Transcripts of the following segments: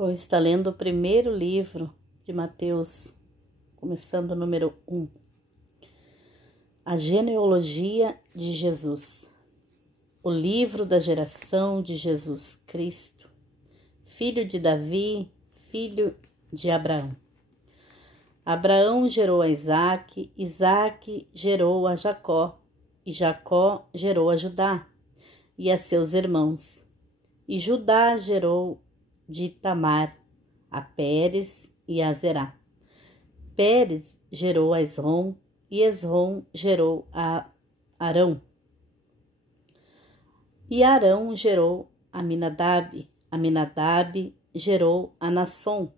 Hoje está lendo o primeiro livro de Mateus, começando o número 1. A genealogia de Jesus. O livro da geração de Jesus Cristo, filho de Davi, filho de Abraão. Abraão gerou a Isaque, Isaque gerou a Jacó, e Jacó gerou a Judá e a seus irmãos. E Judá gerou de Tamar a Pérez e a Zerá. Pérez gerou a Esrom, e Esrom gerou a Arão. E Arão gerou a Aminadab, Aminadab gerou a Nasson,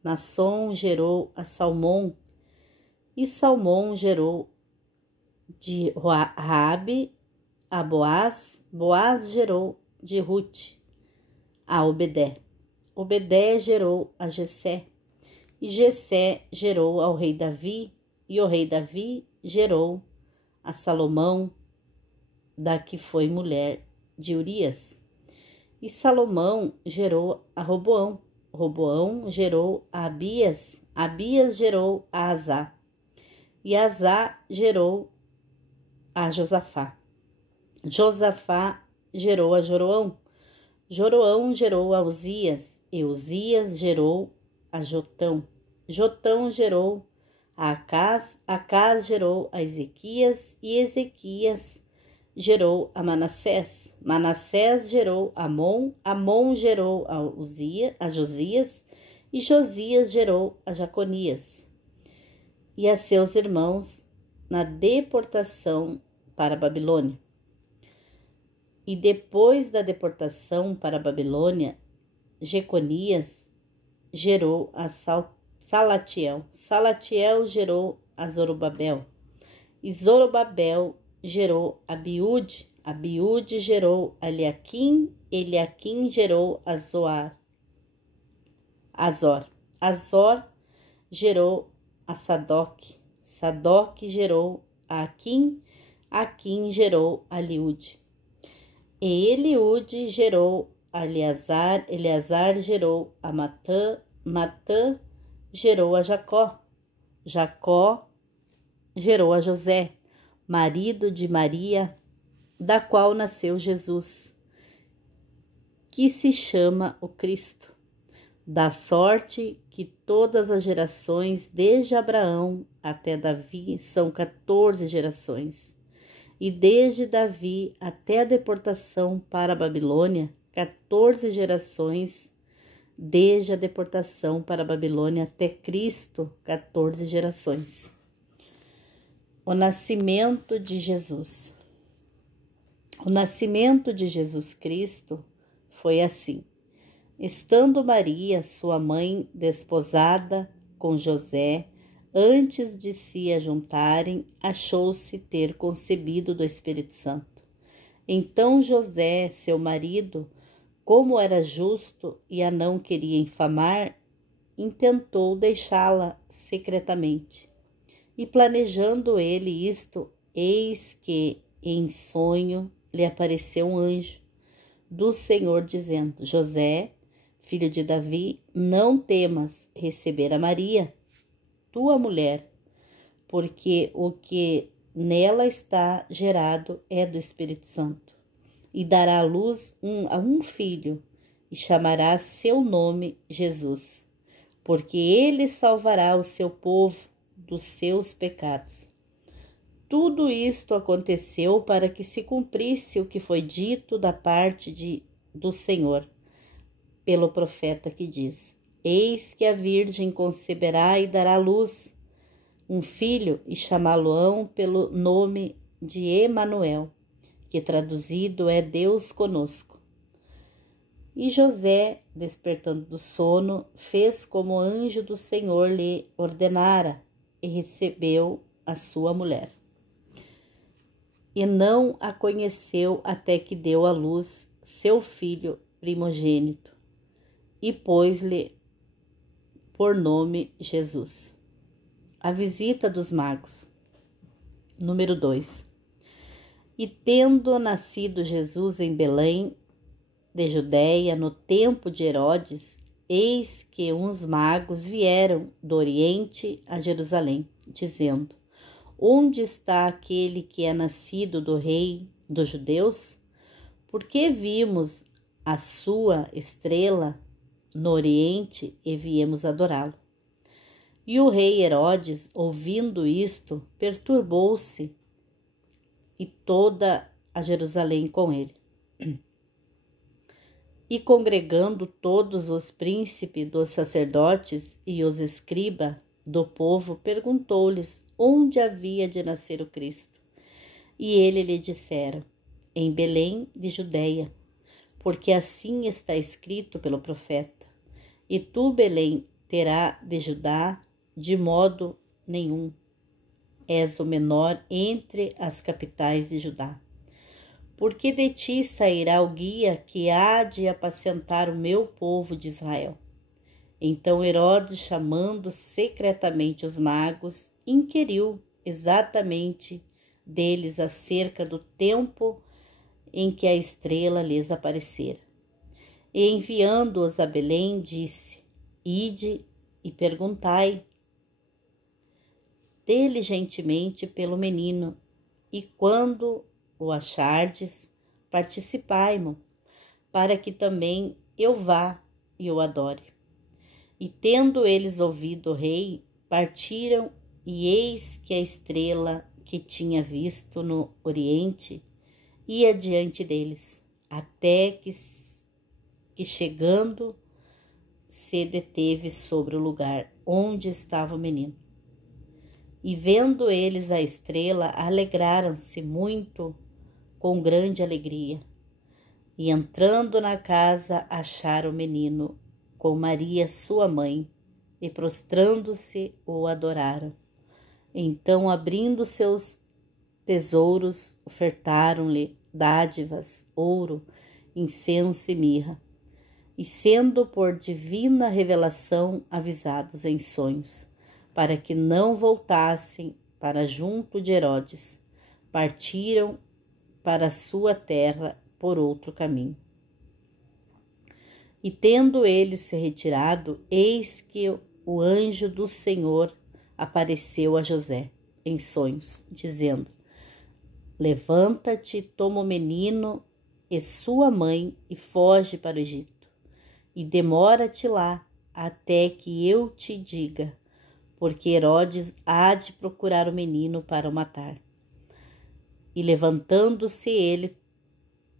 Nasson gerou a Salmão, e Salmão gerou de Raabe a Boaz, Boaz gerou de Rute a Obedé, Obedé gerou a Jessé, e Jessé gerou ao rei Davi, e o rei Davi gerou a Salomão, da que foi mulher de Urias. E Salomão gerou a Roboão, Roboão gerou a Abias, Abias gerou a Azá, e Azá gerou a Josafá. Josafá gerou a Joroão, Joroão gerou a Uzias, e Uzias gerou a Jotão, Jotão gerou a Acás, Acás gerou a Ezequias, e Ezequias gerou a Manassés, Manassés gerou a Amon, Amon gerou a Josias, e Josias gerou a Jaconias e a seus irmãos na deportação para a Babilônia. E depois da deportação para a Babilônia, Jeconias gerou a Salatiel, Salatiel gerou a Zorobabel, e Zorobabel gerou a Abiúde, Abiúde gerou a Eliaquim, Eliaquim gerou a Azor, Azor gerou a Sadoc, Sadoc gerou a Aquim, Aquim gerou a Eliúde, e Eliúde gerou a Eleazar, Eleazar gerou a Matã, Matã gerou a Jacó, Jacó gerou a José, marido de Maria, da qual nasceu Jesus, que se chama o Cristo, da sorte que todas as gerações, desde Abraão até Davi, são 14 gerações, e desde Davi até a deportação para a Babilônia, 14 gerações, desde a deportação para a Babilônia até Cristo, 14 gerações. O nascimento de Jesus. O nascimento de Jesus Cristo foi assim. Estando Maria, sua mãe, desposada com José, antes de se ajuntarem, achou-se ter concebido do Espírito Santo. Então José, seu marido, como era justo e a não queria infamar, intentou deixá-la secretamente. E planejando ele isto, eis que em sonho lhe apareceu um anjo do Senhor, dizendo: José, filho de Davi, não temas receber a Maria, tua mulher, porque o que nela está gerado é do Espírito Santo, e dará à luz a um filho, e chamará seu nome Jesus, porque ele salvará o seu povo dos seus pecados. Tudo isto aconteceu para que se cumprisse o que foi dito da parte do Senhor, pelo profeta que diz: Eis que a Virgem conceberá e dará à luz um filho, e chamá-lo-ão pelo nome de Emanuel, que traduzido é Deus conosco. E José, despertando do sono, fez como o anjo do Senhor lhe ordenara, e recebeu a sua mulher. E não a conheceu até que deu à luz seu filho primogênito, e pôs-lhe por nome Jesus. A visita dos magos. Número 2. E tendo nascido Jesus em Belém, de Judéia, no tempo de Herodes, eis que uns magos vieram do Oriente a Jerusalém, dizendo: Onde está aquele que é nascido do Rei dos Judeus? Porque vimos a sua estrela no Oriente e viemos adorá-lo. E o rei Herodes, ouvindo isto, perturbou-se, e toda a Jerusalém com ele. E congregando todos os príncipes dos sacerdotes e os escribas do povo, perguntou-lhes onde havia de nascer o Cristo. E ele lhe disseram: em Belém de Judeia, porque assim está escrito pelo profeta: e tu, Belém, terá de Judá, de modo nenhum és o menor entre as capitais de Judá. Porque de ti sairá o guia que há de apacentar o meu povo de Israel. Então Herodes, chamando secretamente os magos, inquiriu exatamente deles acerca do tempo em que a estrela lhes aparecera. E enviando-os a Belém, disse: Ide e perguntai diligentemente pelo menino, e quando o achardes, participai-mo, para que também eu vá e o adore. E tendo eles ouvido o rei, partiram, e eis que a estrela que tinha visto no Oriente ia diante deles, até que chegando se deteve sobre o lugar onde estava o menino. E vendo eles a estrela, alegraram-se muito com grande alegria. E entrando na casa, acharam o menino com Maria, sua mãe, e prostrando-se, o adoraram. Então, abrindo seus tesouros, ofertaram-lhe dádivas, ouro, incenso e mirra. E sendo por divina revelação avisados em sonhos, para que não voltassem para junto de Herodes, partiram para a sua terra por outro caminho. E tendo eles se retirado, eis que o anjo do Senhor apareceu a José em sonhos, dizendo: Levanta-te, toma o menino e sua mãe e foge para o Egito, e demora-te lá até que eu te diga, porque Herodes há de procurar o menino para o matar. E levantando-se ele,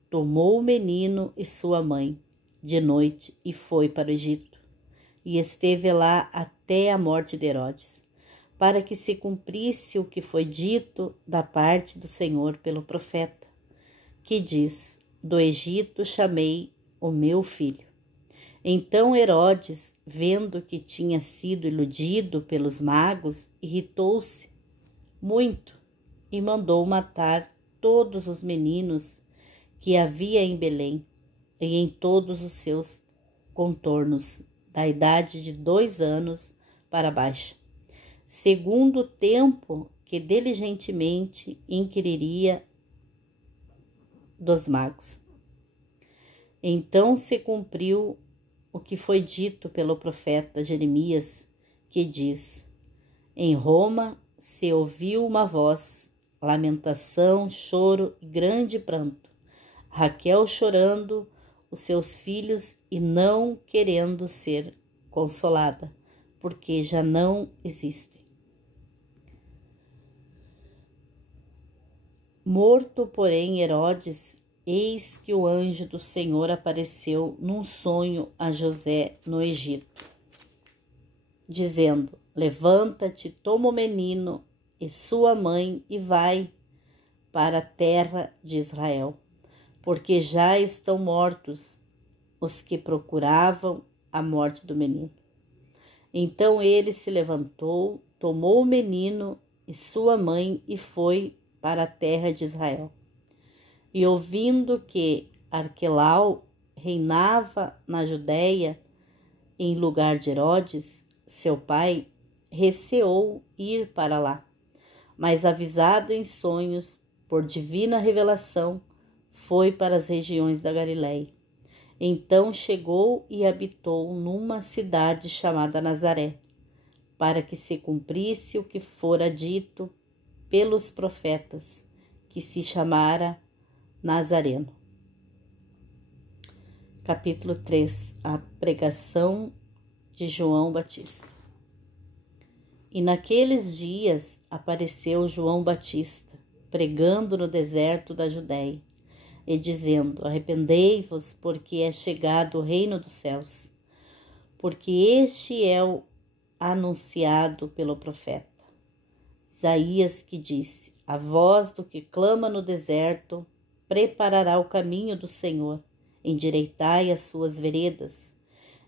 tomou o menino e sua mãe de noite e foi para o Egito, e esteve lá até a morte de Herodes, para que se cumprisse o que foi dito da parte do Senhor pelo profeta, que diz: do Egito chamei o meu filho. Então Herodes, vendo que tinha sido iludido pelos magos, irritou-se muito e mandou matar todos os meninos que havia em Belém e em todos os seus contornos, da idade de 2 anos para baixo, segundo o tempo que diligentemente inquiriria dos magos. Então se cumpriu o que foi dito pelo profeta Jeremias, que diz: em Roma se ouviu uma voz, lamentação, choro e grande pranto, Raquel chorando os seus filhos e não querendo ser consolada, porque já não existem. Morto, porém, Herodes, eis que o anjo do Senhor apareceu num sonho a José no Egito, dizendo: levanta-te, toma o menino e sua mãe e vai para a terra de Israel, porque já estão mortos os que procuravam a morte do menino. Então ele se levantou, tomou o menino e sua mãe e foi para a terra de Israel. E ouvindo que Arquelau reinava na Judéia em lugar de Herodes, seu pai, receou ir para lá, mas avisado em sonhos por divina revelação, foi para as regiões da Galiléia. Então chegou e habitou numa cidade chamada Nazaré, para que se cumprisse o que fora dito pelos profetas, que se chamara Nazareno. Capítulo 3. A pregação de João Batista. E naqueles dias apareceu João Batista, pregando no deserto da Judéia, e dizendo: arrependei-vos, porque é chegado o reino dos céus. Porque este é o anunciado pelo profeta Isaías, que disse: a voz do que clama no deserto preparará o caminho do Senhor, endireitai as suas veredas.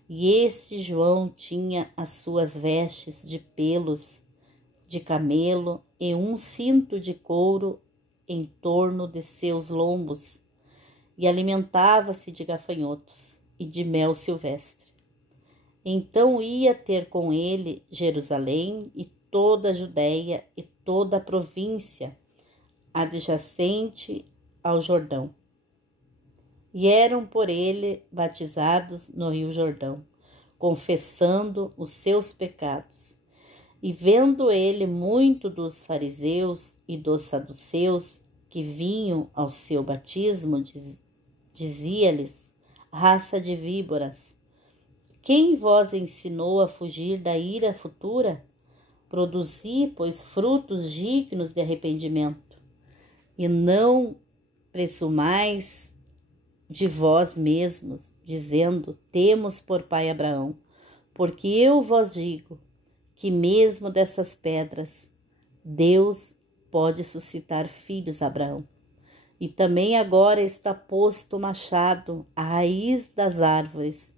E este João tinha as suas vestes de pelos de camelo e um cinto de couro em torno de seus lombos, e alimentava-se de gafanhotos e de mel silvestre. Então ia ter com ele Jerusalém e toda a Judéia e toda a província adjacente ao Jordão. E eram por ele batizados no rio Jordão, confessando os seus pecados. E vendo ele muito dos fariseus e dos saduceus que vinham ao seu batismo, dizia-lhes: raça de víboras, quem vos ensinou a fugir da ira futura? Produzi, pois, frutos dignos de arrependimento, e não presumais de vós mesmos, dizendo: temos por pai Abraão. Porque eu vos digo que mesmo dessas pedras Deus pode suscitar filhos a Abraão. E também agora está posto o machado à raiz das árvores.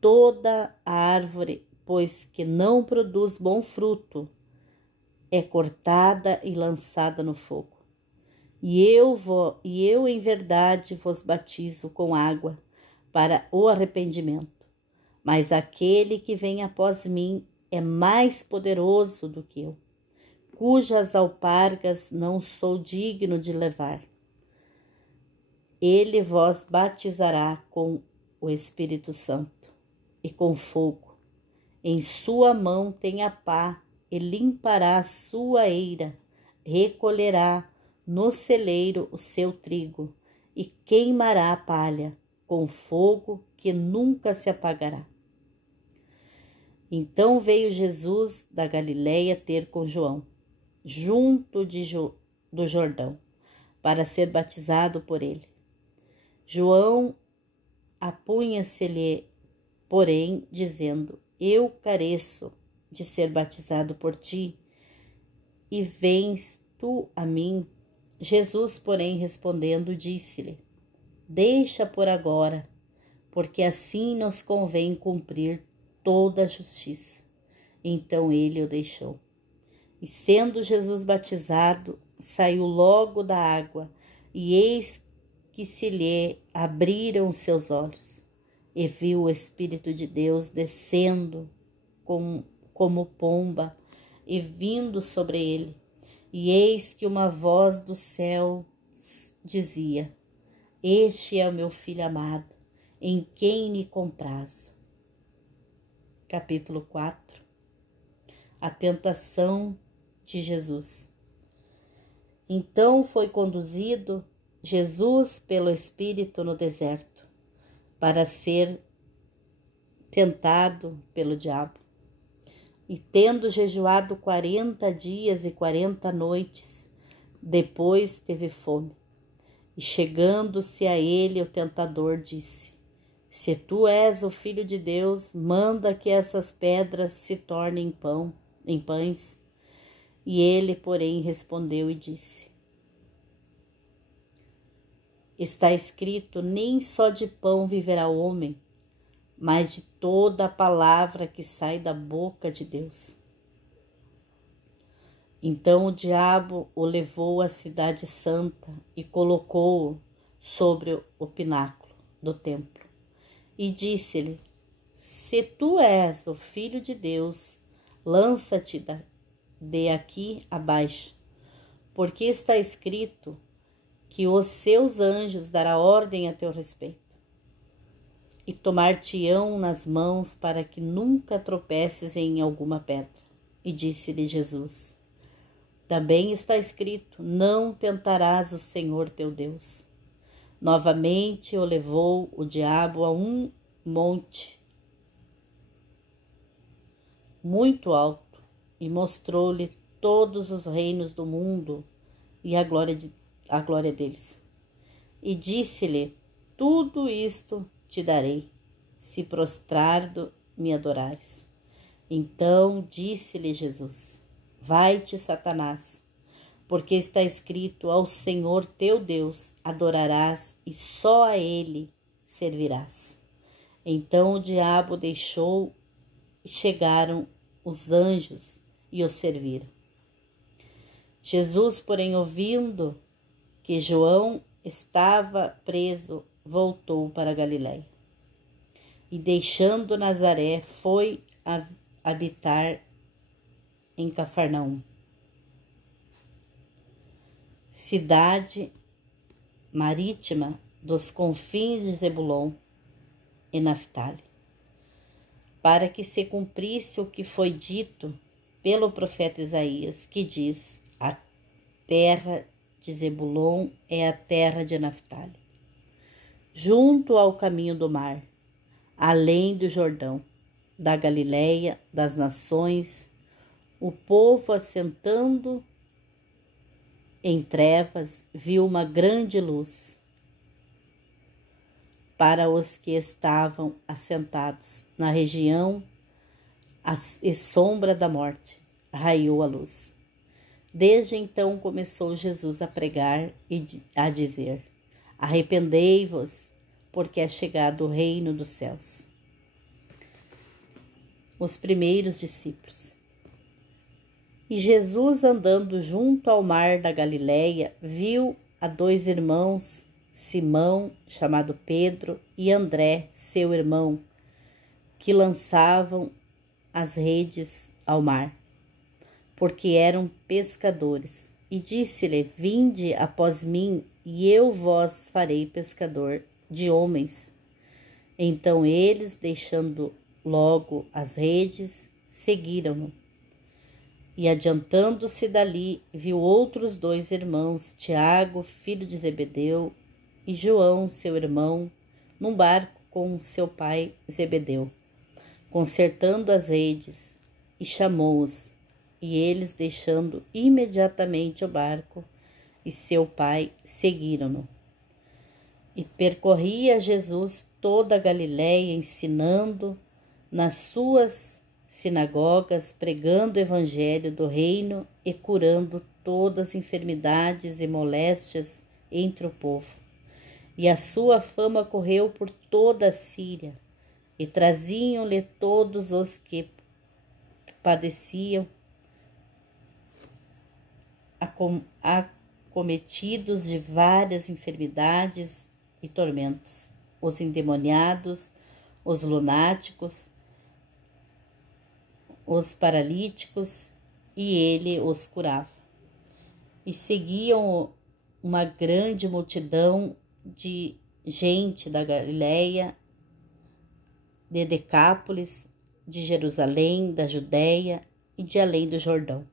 Toda a árvore, pois, que não produz bom fruto, é cortada e lançada no fogo. E eu em verdade vos batizo com água para o arrependimento. Mas aquele que vem após mim é mais poderoso do que eu, cujas alpargas não sou digno de levar. Ele vos batizará com o Espírito Santo e com fogo. Em sua mão tem a pá, e limpará a sua eira, recolherá no celeiro o seu trigo, e queimará a palha com fogo que nunca se apagará. Então veio Jesus da Galileia ter com João, junto do Jordão, para ser batizado por ele. João apunha-se-lhe, porém, dizendo: eu careço de ser batizado por ti, e vens tu a mim? Jesus, porém, respondendo, disse-lhe: deixa por agora, porque assim nos convém cumprir toda a justiça. Então ele o deixou. E sendo Jesus batizado, saiu logo da água, e eis que se lhe abriram os seus olhos, e viu o Espírito de Deus descendo como pomba e vindo sobre ele. E eis que uma voz do céu dizia: este é o meu filho amado, em quem me comprazo. Capítulo 4. A tentação de Jesus. Então foi conduzido Jesus pelo Espírito no deserto, para ser tentado pelo diabo. E tendo jejuado 40 dias e 40 noites, depois teve fome. E chegando-se a ele, o tentador disse: se tu és o Filho de Deus, manda que essas pedras se tornem em pães. E ele, porém, respondeu e disse: está escrito, nem só de pão viverá o homem, mas de toda a palavra que sai da boca de Deus. Então o diabo o levou à cidade santa e colocou-o sobre o pináculo do templo. E disse-lhe: se tu és o Filho de Deus, lança-te de aqui abaixo, porque está escrito que os seus anjos dará ordem a teu respeito, e tomar-te-ão nas mãos para que nunca tropeces em alguma pedra. E disse-lhe Jesus: também está escrito: não tentarás o Senhor teu Deus. Novamente o levou o diabo a um monte muito alto e mostrou-lhe todos os reinos do mundo e a glória deles. E disse-lhe: tudo isto te darei, se prostrado me adorares. Então disse-lhe Jesus: vai-te, Satanás, porque está escrito: ao Senhor teu Deus adorarás e só a ele servirás. Então o diabo deixou e chegaram os anjos e o serviram. Jesus, porém, ouvindo que João estava preso, voltou para Galiléia. E deixando Nazaré, foi habitar em Cafarnaum, cidade marítima dos confins de Zebulon e Naftali, para que se cumprisse o que foi dito pelo profeta Isaías, que diz: a terra de Zebulon é a terra de Naftali, junto ao caminho do mar, além do Jordão, da Galileia, das nações, o povo, assentando em trevas, viu uma grande luz. Para os que estavam assentados na região e sombra da morte, raiou a luz. Desde então começou Jesus a pregar e a dizer: arrependei-vos, porque é chegado o reino dos céus. Os primeiros discípulos. E Jesus, andando junto ao mar da Galileia, viu a dois irmãos, Simão, chamado Pedro, e André, seu irmão, que lançavam as redes ao mar, porque eram pescadores. E disse-lhe: vinde após mim, e eu vos farei pescador de homens. Então eles, deixando logo as redes, seguiram-no. E adiantando-se dali, viu outros dois irmãos, Tiago, filho de Zebedeu, e João, seu irmão, num barco com seu pai Zebedeu, consertando as redes, e chamou-os. E eles, deixando imediatamente o barco e seu pai, seguiram-no. E percorria Jesus toda a Galileia, ensinando nas suas sinagogas, pregando o evangelho do reino e curando todas as enfermidades e moléstias entre o povo. E a sua fama correu por toda a Síria, e traziam-lhe todos os que padeciam, acometidos de várias enfermidades e tormentos, os endemoniados, os lunáticos, os paralíticos, e ele os curava. E seguiam uma grande multidão de gente da Galileia, de Decápolis, de Jerusalém, da Judéia e de além do Jordão.